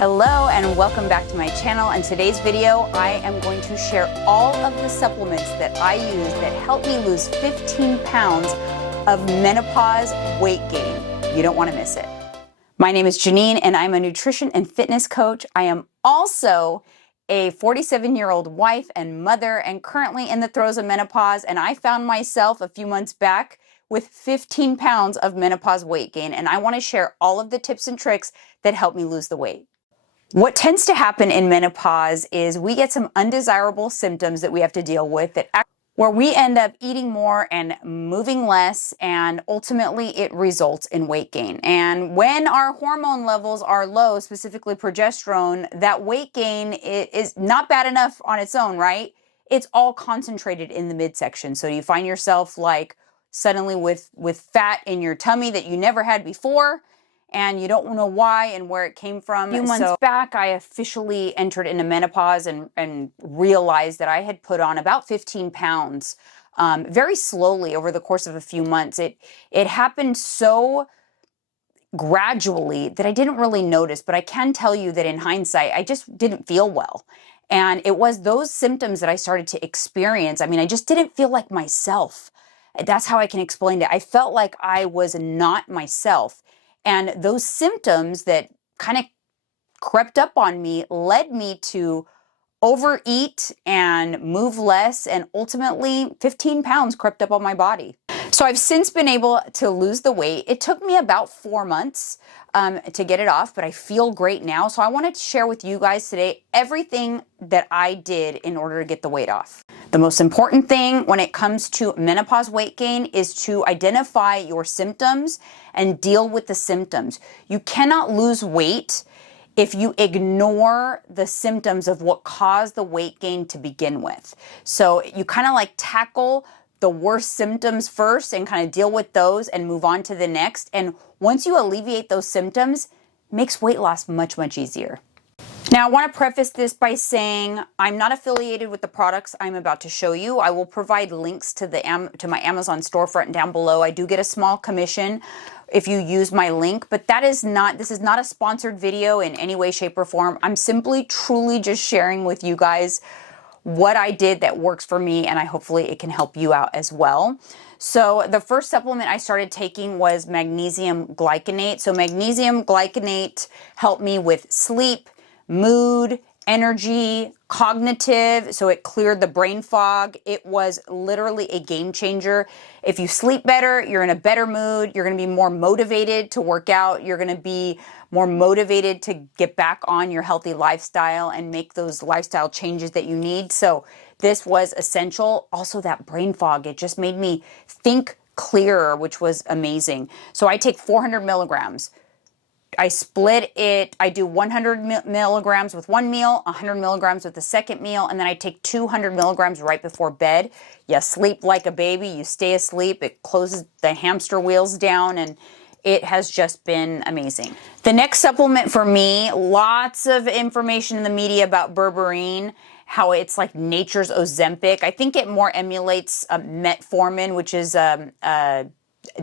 Hello and welcome back to my channel. In today's video, I am going to share all of the supplements that I use that help me lose 15 pounds of menopause weight gain. You don't want to miss it. My name is Jeanine and I'm a nutrition and fitness coach. I am also a 47-year-old wife and mother and currently in the throes of menopause, and I found myself a few months back with 15 pounds of menopause weight gain, and I want to share all of the tips and tricks that help me lose the weight. What tends to happen in menopause is we get some undesirable symptoms that we have to deal with where we end up eating more and moving less, and ultimately it results in weight gain. And when our hormone levels are low, specifically progesterone, that weight gain is not bad enough on its own, right? It's all concentrated in the midsection. So you find yourself like suddenly with fat in your tummy that you never had before, and you don't know why and where it came from. A few months back, I officially entered into menopause and realized that I had put on about 15 pounds very slowly over the course of a few months. It happened so gradually that I didn't really notice, but I can tell you that in hindsight, I just didn't feel well. And it was those symptoms that I started to experience. I mean, I just didn't feel like myself. That's how I can explain it. I felt like I was not myself. And those symptoms that kind of crept up on me led me to overeat and move less, and ultimately 15 pounds crept up on my body. So I've since been able to lose the weight. It took me about 4 months to get it off, but I feel great now. So I wanted to share with you guys today everything that I did in order to get the weight off. The most important thing when it comes to menopause weight gain is to identify your symptoms and deal with the symptoms. You cannot lose weight if you ignore the symptoms of what caused the weight gain to begin with. So you kind of like tackle the worst symptoms first and kind of deal with those and move on to the next. And once you alleviate those symptoms, it makes weight loss much, much easier. Now, I want to preface this by saying I'm not affiliated with the products I'm about to show you. I will provide links to my Amazon storefront down below. I do get a small commission if you use my link, but this is not a sponsored video in any way, shape, or form. I'm simply, truly just sharing with you guys what I did that works for me, and hopefully it can help you out as well. So the first supplement I started taking was magnesium glycinate. So magnesium glycinate helped me with sleep, mood, energy, cognitive, so it cleared the brain fog. It was literally a game changer. If you sleep better, you're in a better mood, you're gonna be more motivated to work out, you're gonna be more motivated to get back on your healthy lifestyle and make those lifestyle changes that you need. So this was essential. Also that brain fog, it just made me think clearer, which was amazing. So I take 400 milligrams. I split it. I do 100 milligrams with one meal, 100 milligrams with the second meal, and then I take 200 milligrams right before bed. You sleep like a baby. You stay asleep. It closes the hamster wheels down, and it has just been amazing. The next supplement for me, lots of information in the media about Berberine, how it's like nature's Ozempic. I think it more emulates metformin, which is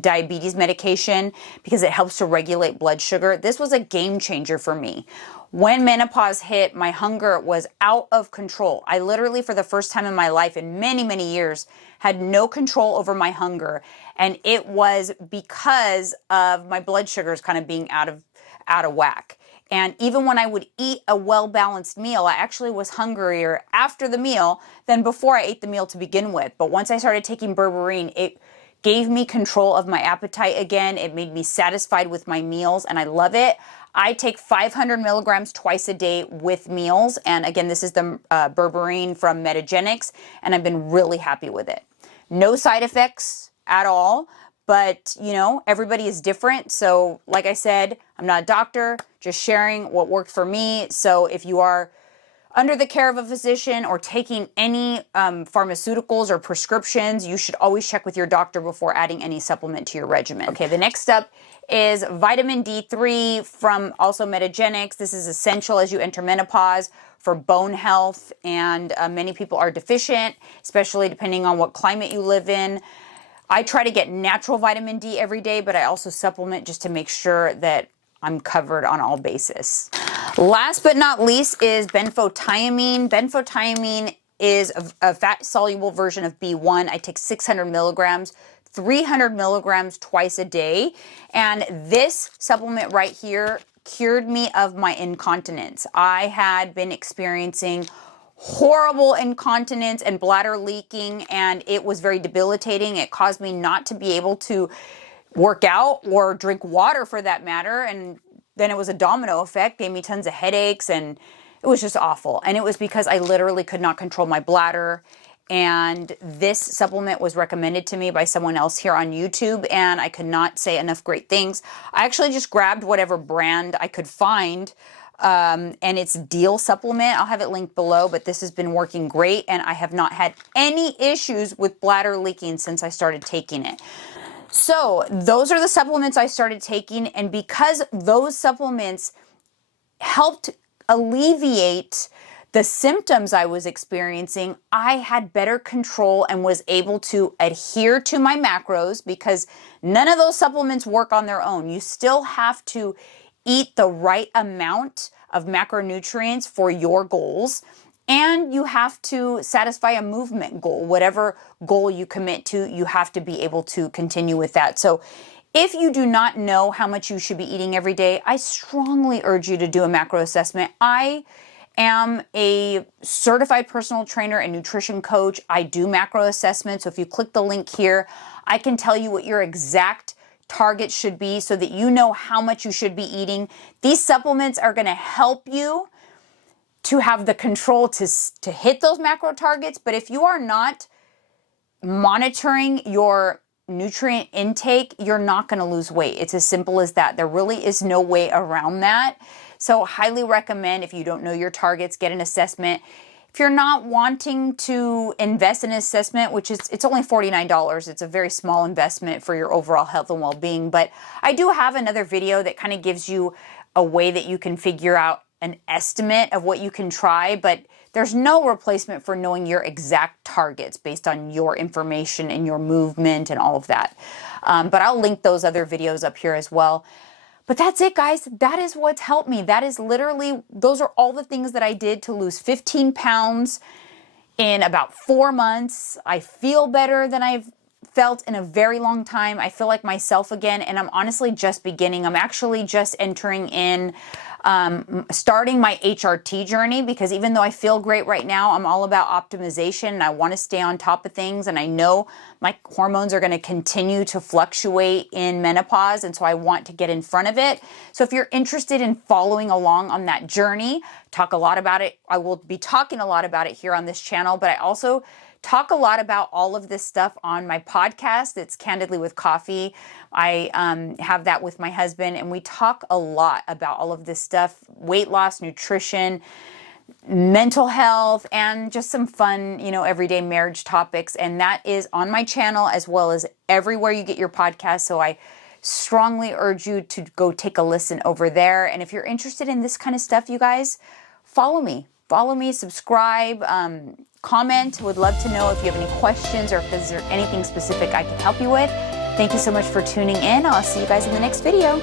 diabetes medication, because it helps to regulate blood sugar. This was a game changer for me. When menopause hit, my hunger was out of control. I literally, for the first time in my life in many, many years, had no control over my hunger. And it was because of my blood sugars kind of being out of whack. And even when I would eat a well-balanced meal, I actually was hungrier after the meal than before I ate the meal to begin with. But once I started taking Berberine, it gave me control of my appetite again. It made me satisfied with my meals, and I love it. I take 500 milligrams twice a day with meals. And again, this is the Berberine from Metagenics, and I've been really happy with it. No side effects at all, but you know, everybody is different. So like I said, I'm not a doctor, just sharing what worked for me. So if you are under the care of a physician or taking any pharmaceuticals or prescriptions, you should always check with your doctor before adding any supplement to your regimen. Okay, the next step is vitamin D3 from also Metagenics. This is essential as you enter menopause for bone health, and many people are deficient, especially depending on what climate you live in. I try to get natural vitamin D every day, but I also supplement just to make sure that I'm covered on all bases. Last but not least is Benfotiamine. Benfotiamine is a fat-soluble version of B1. I take 600 milligrams, 300 milligrams twice a day. And this supplement right here cured me of my incontinence. I had been experiencing horrible incontinence and bladder leaking, and it was very debilitating. It caused me not to be able to work out or drink water for that matter. And then it was a domino effect, gave me tons of headaches, and it was just awful. And it was because I literally could not control my bladder. And this supplement was recommended to me by someone else here on YouTube, and I could not say enough great things. I actually just grabbed whatever brand I could find, and it's Deal Supplement. I'll have it linked below, but this has been working great, and I have not had any issues with bladder leaking since I started taking it. So those are the supplements I started taking, and because those supplements helped alleviate the symptoms I was experiencing, I had better control and was able to adhere to my macros, because none of those supplements work on their own. You still have to eat the right amount of macronutrients for your goals. And you have to satisfy a movement goal. Whatever goal you commit to, you have to be able to continue with that. So if you do not know how much you should be eating every day, I strongly urge you to do a macro assessment. I am a certified personal trainer and nutrition coach. I do macro assessments. So if you click the link here, I can tell you what your exact target should be so that you know how much you should be eating. These supplements are going to help you to have the control to hit those macro targets. But if you are not monitoring your nutrient intake, you're not going to lose weight. It's as simple as that. There really is no way around that. So highly recommend, if you don't know your targets, get an assessment. If you're not wanting to invest in an assessment, which is, it's only $49. It's a very small investment for your overall health and well-being. But I do have another video that kind of gives you a way that you can figure out an estimate of what you can try, but there's no replacement for knowing your exact targets based on your information and your movement and all of that. But I'll link those other videos up here as well. But that's it, guys. That is what's helped me. That is literally, those are all the things that I did to lose 15 pounds in about 4 months. I feel better than I've felt in a very long time. I feel like myself again, and I'm honestly just beginning. I'm actually just entering in, starting my HRT journey, because even though I feel great right now, I'm all about optimization and I want to stay on top of things. And I know my hormones are going to continue to fluctuate in menopause. And so I want to get in front of it. So if you're interested in following along on that journey, talk a lot about it. I will be talking a lot about it here on this channel, but I also talk a lot about all of this stuff on my podcast. It's Candidly with Coffee. I have that with my husband, and we talk a lot about all of this stuff: weight loss, nutrition, mental health, and just some fun, everyday marriage topics. And that is on my channel as well as everywhere you get your podcast. So I strongly urge you to go take a listen over there. And if you're interested in this kind of stuff, you guys, follow me, subscribe, comment. Would love to know if you have any questions or if there's anything specific I can help you with. Thank you so much for tuning in. I'll see you guys in the next video.